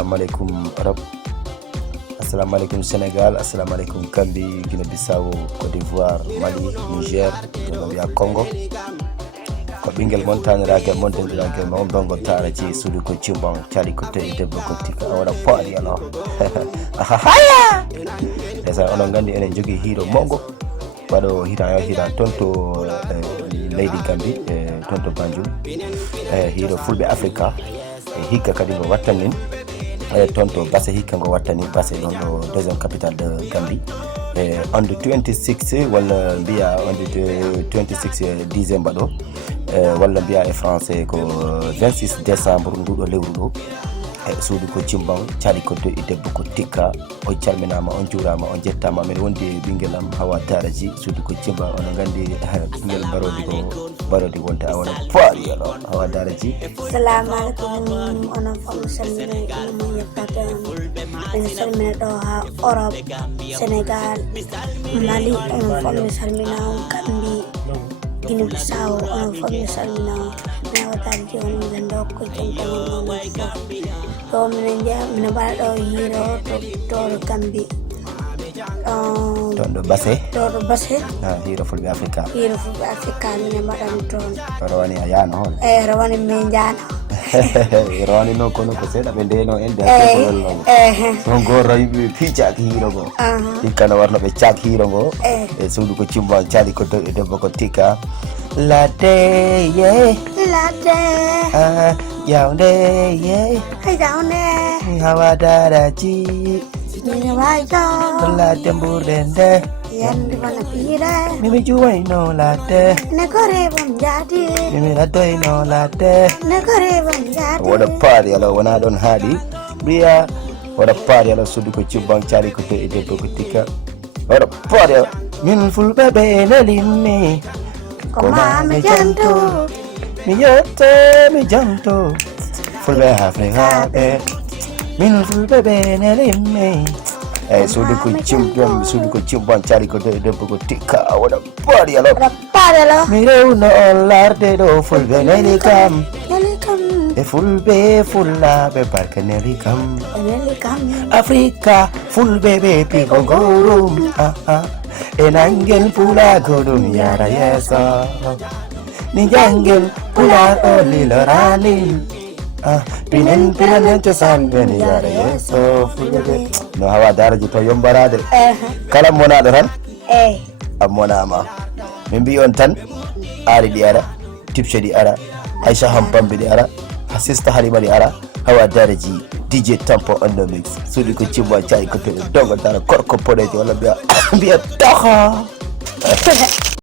Assalamualaikum Europe, assalamualaikum Sénégal, assalamualaikum Gambie, Guinée-Bissau, Côte d'Ivoire, Mali, Niger, Gambia, Congo. Ko ɓingel montanirakel montandirakel ma on dongo tara ci suudu ko cimbon cali ko tawi debbo ko tikka wona poɗi alo haya esa onon gandi enen jogui hiiro mongo waɗo hira tonto leydi Gambie tonto Banjul hiiro fulɓe Africa hikka kadi ngo wattanin tonto Basse hikka ngo wattani Basse ɗon ɗo deuxiéme capitale de Gambie on the 26 walla mbiya on the 26 décembre ɗo walla mbiya e français ko 26 décembre nduɗo lewru ɗo suudu ko cimbang cali ko do'i debbo ko tikka o calminama on juurama on jettama min wondi ɓinguel am Hawa Daraji suudu ko cimbang ono gandi ɓinguel barodi wonta a wona paari alo Hawa Daraji. Assalamu alaikum onon fof salmina ino yettata min salmina ɗo ha Europe Sénégal Mali onon fof mi salmina on Gambie Guinée-Bissau onon fof mi salmina on mi Hawa Daraji on miɗen ɗo ko jontamin onon fof ɗo mine mbaɗa ɗo hiiro to Gambie toon ɗo Basse hiiro fulɓe Africa mine mbaɗami toon rawani a yaano hoon rawani min jaano rawani noon kono ko seeɗa ɓe ndeno en de keɓolnogo on goro yimɓe piccaki hiiro ngo hikka no warno ɓe cak hiiro ngo e suudu ko cimban cali ko dow e debbo ko tikka ladde ye yawnde ye Hawa Daraji ladde mburɗe nde mimi juwayno ladde mimi raddoyno ladde woɗa paari ala wona ɗon haaɗi mbiya woɗa paari ala suudu ko cimban cali ko dow e debbo ko tikka woɗa paari ala min fulɓe ɓe nelimmi ko mami janto mi yette mi janto fulɓe Africa ɓe min fulɓe ɓe nelimmi eyyi suudu ko cimbon cali ko dow e debbo ko tikka woɗa paari alo mi rewno on larde ɗo fulɓe neli kam e fulɓe fullaɓe barka neli kam Africa fulɓe ɓe pigo gorum e nangel pulago ɗum yara yeeso ni jangel pulaɗo lilorani pinen cosaan ɓen yara yeeso fulɓe no Hawa Daraji to yombarade kala monaɗo tan a monama min mbi on tan Ari ɗi ara Tipce ɗi ara Aisha Hampambe ɗi ara Sista Halima ɗi ara Hawa Daraji DJ Tampo on the mix suudu ko cimbo cali ko toɗe dongo dara korko poɗeje walla mbiya toho